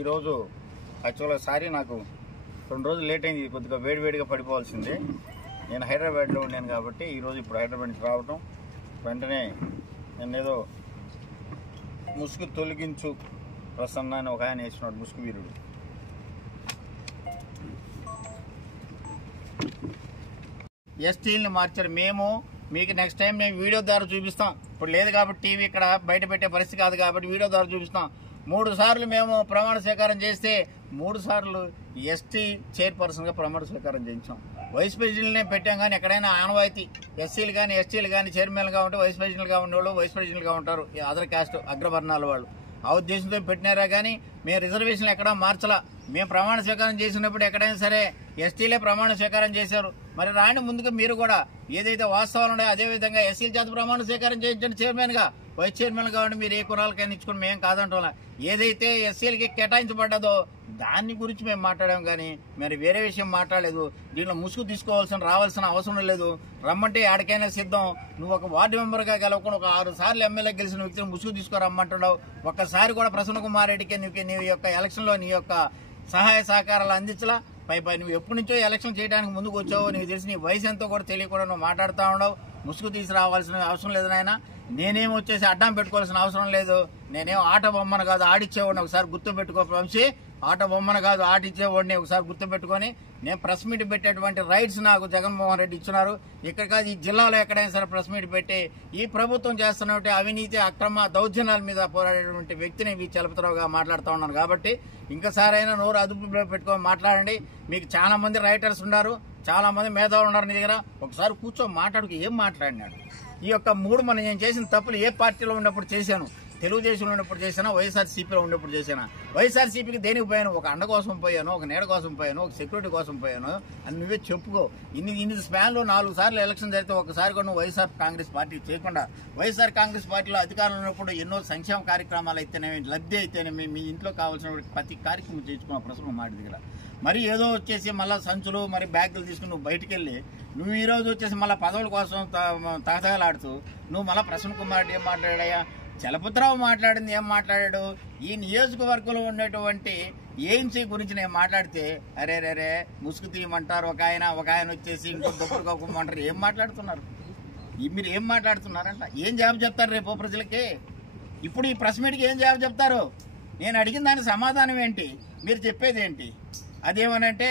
ఈరోజు యాక్చువల్గా సారీ నాకు 2 రోజులు లేట్ అయింది, కొద్దిగా వేడివేడిగా పడిపోవాల్సిందే. నేను హైదరాబాద్లో ఉన్నాను కాబట్టి ఈరోజు ఇప్పుడు హైదరాబాద్ నుంచి రావటం వెంటనే నేను ఏదో ముసుగు తొలగించు ప్రసన్న అని ఒక ఆయన వేసినాడు, ముసుగు వీరుడు. ఎస్టీల్ని మార్చారు. మేము మీకు నెక్స్ట్ టైం మేము వీడియో ద్వారా చూపిస్తాం. ఇప్పుడు లేదు కాబట్టి టీవీ ఇక్కడ బయట పెట్టే పరిస్థితి కాదు కాబట్టి వీడియో ద్వారా చూపిస్తాం. 3 సార్లు మేము ప్రమాణ స్వీకారం చేస్తే 3 సార్లు ఎస్టీ చైర్పర్సన్గా ప్రమాణ స్వీకారం చేయించాం. వైస్ ప్రెసిడెంట్నే పెట్టాం. కానీ ఎక్కడైనా ఆనవాయితీ ఎస్సీలు కానీ ఎస్టీలు కానీ చైర్మన్గా ఉంటే వైస్ ప్రెసిడెంట్గా ఉండేవాళ్ళు వైస్ ప్రెసిడెంట్గా ఉంటారు, అదర్ క్యాస్ట్ అగ్రవర్ణాల వాళ్ళు. ఆ ఉద్దేశంతో పెట్టినారా కానీ మేము రిజర్వేషన్లు ఎక్కడా మార్చలా. మేము ప్రమాణ స్వీకారం చేసినప్పుడు ఎక్కడైనా సరే ఎస్టీలే ప్రమాణ స్వీకారం చేశారు. మరి రాని ముందుగా మీరు కూడా ఏదైతే వాస్తవాలు ఉన్నాయో అదేవిధంగా ఎస్సీల చేత ప్రమాణ స్వీకారం చేయించండి చైర్మన్గా. వైస్ చైర్మన్ కాబట్టి మీరు ఏ కురాలకైనా ఇచ్చుకుని మేము కాదంటోలా. ఏదైతే ఎస్సీలకి కేటాయించబడ్డదో దాని గురించి మేము మాట్లాడాం కానీ మరి వేరే విషయం మాట్లాడలేదు. దీంట్లో ముసుగు తీసుకోవాల్సిన రావాల్సిన అవసరం లేదు. రమ్మంటే ఆడికైనా సిద్ధం. నువ్వు ఒక వార్డు మెంబర్గా గెలవకుండా ఒక 6 సార్లు ఎమ్మెల్యే గెలిచిన వ్యక్తిని ముసుగు తీసుకురమ్మంటున్నావు. ఒక్కసారి కూడా ప్రసన్న కుమార్ రెడ్డికి నీ యొక్క ఎలక్షన్లో నీ యొక్క సహాయ సహకారాలు అందించలా. పై నువ్వు ఎప్పటి నుంచో ఎలక్షన్ చేయడానికి ముందుకు వచ్చావు. నీకు తెలిసి నీ వయసు ఎంతో కూడా తెలియకుండా నువ్వు మాట్లాడుతూ ఉండవు. ముసుగు తీసుకురావాల్సిన అవసరం లేదు నాయన. నేనేం వచ్చేసి అడ్డం పెట్టుకోవాల్సిన అవసరం లేదు. నేనేం ఆట బొమ్మను కాదు ఆడిచ్చేవాడిని, ఒకసారి గుర్తు పెట్టుకో వంశీ. ఆట బొమ్మను కాదు ఆడిచ్చేవాడిని ఒకసారి గుర్తు పెట్టుకొని. నేను ప్రెస్ మీట్ పెట్టేటువంటి రైట్స్ నాకు జగన్మోహన్ రెడ్డి ఇచ్చినారు. ఇక్కడ కాదు ఈ జిల్లాలో ఎక్కడైనా సరే ప్రెస్ మీట్ పెట్టి ఈ ప్రభుత్వం చేస్తున్నటువంటి అవినీతి అక్రమ దౌర్జన్యాల మీద పోరాడేటువంటి వ్యక్తిని చలపతిరావుగా మాట్లాడుతూ ఉన్నాను. కాబట్టి ఇంకసారైనా నోరు అదుపులో పెట్టుకొని మాట్లాడండి. మీకు చాలా మంది రైటర్స్ ఉన్నారు, చాలా మంది మేధావులు ఉన్నారు నీ దగ్గర. ఒకసారి కూర్చో మాట్లాడుకు. ఏం మాట్లాడినాడు? ఈ యొక్క 3 నేను చేసిన తప్పులు ఏ పార్టీలో ఉన్నప్పుడు చేశాను? తెలుగుదేశంలో ఉన్నప్పుడు చేశానా, వైఎస్ఆర్సీపీలో ఉన్నప్పుడు చేశానా? వైఎస్ఆర్సీపీకి దేనికి పోయాను? ఒక అండ కోసం పోయాను, ఒక నీడ కోసం పోయాను, ఒక సెక్యూరిటీ కోసం పోయాను అని నువ్వే చెప్పుకో. ఇన్ని స్పాన్లో 4 సార్లు ఎలక్షన్ జరిగితే ఒకసారి కూడా నువ్వు వైఎస్ఆర్ కాంగ్రెస్ పార్టీ చేయకుండా వైఎస్ఆర్ కాంగ్రెస్ పార్టీలో అధికారంలో ఉన్నప్పుడు ఎన్నో సంక్షేమ కార్యక్రమాలు అయితేనేమి, లబ్ధి అయితేనేమి, మీ ఇంట్లో కావాల్సిన ప్రతి కార్యక్రమం చేసుకున్న ప్రసన్న మాట దగ్గర. మరి ఏదో వచ్చేసి మళ్ళీ సంచులు మరి బ్యాగులు తీసుకుని నువ్వు బయటికి వెళ్ళి నువ్వు ఈరోజు వచ్చేసి మళ్ళీ పదవుల కోసం తహతహలాడుతూ నువ్వు మళ్ళీ ప్రసన్న కుమార్ రెడ్డి ఏం మాట్లాడాయా? చలపతిరావు మాట్లాడింది ఏం మాట్లాడాడు? ఈ నియోజకవర్గంలో ఉన్నటువంటి ఏఎంసీ గురించి నేను మాట్లాడితే అరే ముసుగు తీయమంటారు ఒక ఆయన వచ్చేసి ఇంకో దుప్పటి కప్పుకోమంటారు. ఏం మాట్లాడుతున్నారు? మీరు ఏం మాట్లాడుతున్నారంట? ఏం జవాబు చెప్తారు రేపు ప్రజలకి? ఇప్పుడు ఈ ప్రెస్ మీట్కి ఏం జవాబు చెప్తారు? నేను అడిగిన దానికి సమాధానం ఏంటి? మీరు చెప్పేది ఏంటి? అదేమనంటే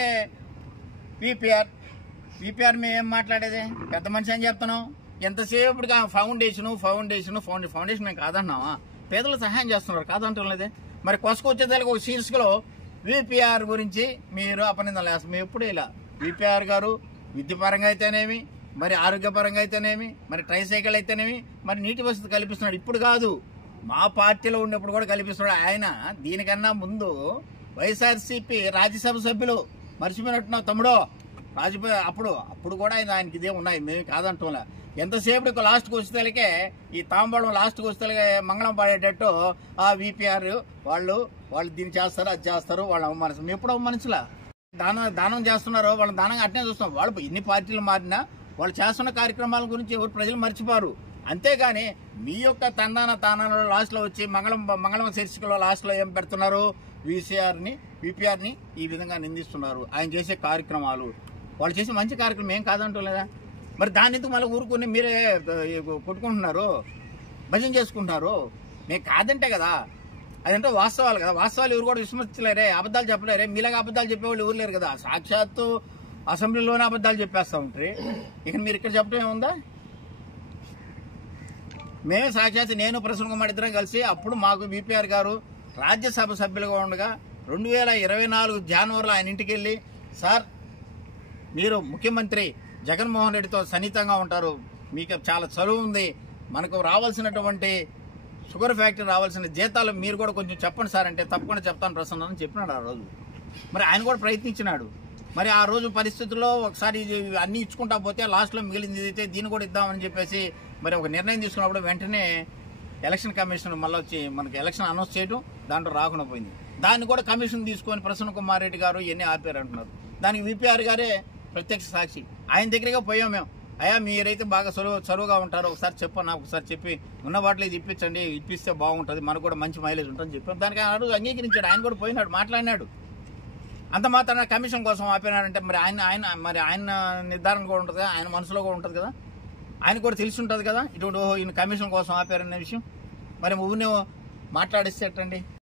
పీపీఆర్ మేము ఏం మాట్లాడేది? పెద్ద మనిషి అని చెప్తున్నాం. ఎంతసేపటికి ఫౌండేషన్ మేము కాదన్నావా? పేదలకు సహాయం చేస్తున్నారు కాదంటాం లేదే. మరి కొసకొచ్చేదానికి ఒక శీర్షికలో వీపీఆర్ గురించి మీరు అపనిందలు వేస్తారు. మేము ఎప్పుడు ఇలా వీపీఆర్ గారు విద్యపరంగా అయితేనేమి, మరి ఆరోగ్యపరంగా అయితేనేమి, మరి ట్రైసైకిల్ అయితేనేమి, మరి నీటి వసతి కల్పిస్తున్నాడు. ఇప్పుడు కాదు, మా పార్టీలో ఉన్నప్పుడు కూడా కల్పిస్తున్నాడు. ఆయన దీనికన్నా ముందు వైఎస్ఆర్సీపీ రాజ్యసభ సభ్యులు మర్చిపోయినట్టున్నావు తమ్ముడో. అప్పుడు కూడా ఆయనకి ఇదే ఉన్నాయి, మేము కాదంటోలా. ఎంతసేపు లాస్ట్కి వచ్చేతలకే ఈ తాంబూలం లాస్ట్కి వచ్చేతలకే మంగళం పడేటట్టు ఆ వీపీఆర్ వాళ్ళు దీన్ని చేస్తారు, అది చేస్తారు, వాళ్ళు అవమానిస్తారు. మేము ఎప్పుడు అవమానించలా. దానం చేస్తున్నారు, వాళ్ళని దానంగా అట్నే చూస్తాం. వాళ్ళు ఎన్ని పార్టీలు మారినా వాళ్ళు చేస్తున్న కార్యక్రమాల గురించి ఎవరు ప్రజలు మర్చిపోరు. అంతేగాని మీ యొక్క తానాలో లాస్ట్లో వచ్చి మంగళం శీర్షికలో లాస్ట్లో ఏం పెడుతున్నారు? వీపీఆర్ని ఈ విధంగా నిందిస్తున్నారు. ఆయన చేసే కార్యక్రమాలు, వాళ్ళు చేసే మంచి కార్యక్రమం ఏం కాదంటూ లేదా? మరి దాని ఎందుకు మళ్ళీ ఊరుకుని మీరే కొట్టుకుంటున్నారు, భజన చేసుకుంటున్నారు? మేము కాదంటే కదా, అదంటే వాస్తవాలు కదా. వాస్తవాలు ఎవరు కూడా విస్మరించలేరే, అబద్ధాలు చెప్పలేరే. మీలాగా అబద్ధాలు చెప్పేవాళ్ళు ఎవరు లేరు కదా. సాక్షాత్తు అసెంబ్లీలోనే అబద్ధాలు చెప్పేస్తా ఉంటారు. ఇక మీరు ఇక్కడ చెప్పడం ఏముందా? మేమే సాక్షాత్ నేను ప్రసన్న కుమార్ ఇద్దరం కలిసి అప్పుడు మాకు వీపీఆర్ గారు రాజ్యసభ సభ్యులుగా ఉండగా 2024 జనవరిలో ఆయన ఇంటికి వెళ్ళి, సార్ మీరు ముఖ్యమంత్రి జగన్మోహన్ రెడ్డితో సన్నిహితంగా ఉంటారు, మీకు చాలా చదువు ఉంది, మనకు రావాల్సినటువంటి షుగర్ ఫ్యాక్టరీ రావాల్సిన జీతాలు మీరు కూడా కొంచెం చెప్పండి సార్ అంటే తప్పకుండా చెప్తాను ప్రసన్న అని చెప్పినాడు ఆ రోజు. మరి ఆయన కూడా ప్రయత్నించినాడు. మరి ఆ రోజు పరిస్థితుల్లో ఒకసారి అన్ని ఇచ్చుకుంటా పోతే లాస్ట్లో మిగిలింది అయితే దీన్ని కూడా ఇద్దామని చెప్పేసి మరి ఒక నిర్ణయం తీసుకున్నప్పుడు వెంటనే ఎలక్షన్ కమిషన్ మళ్ళీ వచ్చి మనకి ఎలక్షన్ అనౌన్స్ చేయడం, దాంట్లో రాకుండా పోయింది. దాన్ని కూడా కమిషన్ తీసుకొని ప్రసన్న కుమార్ రెడ్డి గారు ఇవన్నీ ఆపారు అంటున్నారు. దానికి వీపీఆర్ గారే ప్రత్యక్ష సాక్షి. ఆయన దగ్గరగా పోయాం మేము. అయ్యా మీరైతే బాగా చదువుగా ఉంటారు, ఒకసారి చెప్పండి, నాకు ఒకసారి చెప్పి ఉన్న వాటిలో ఇది ఇప్పించండి, ఇప్పిస్తే బాగుంటుంది, మనకు కూడా మంచి మైలేజ్ ఉంటుందని చెప్పాం. దానికి ఆయన అంగీకరించాడు, ఆయన కూడా పోయినాడు, మాట్లాడినాడు. అంత మాత్రాన కమిషన్ కోసం ఆపినాడంటే మరి ఆయన నిర్ధారణ కూడా ఉంటుంది కదా, ఆయన మనసులో కూడా ఉంటుంది కదా, ఆయన కూడా తెలిసి ఉంటుంది కదా ఇటువంటి ఈయన కమిషన్ కోసం ఆపారనే విషయం. మరి నువ్వు మాట్లాడిస్తే ఎట్టండి?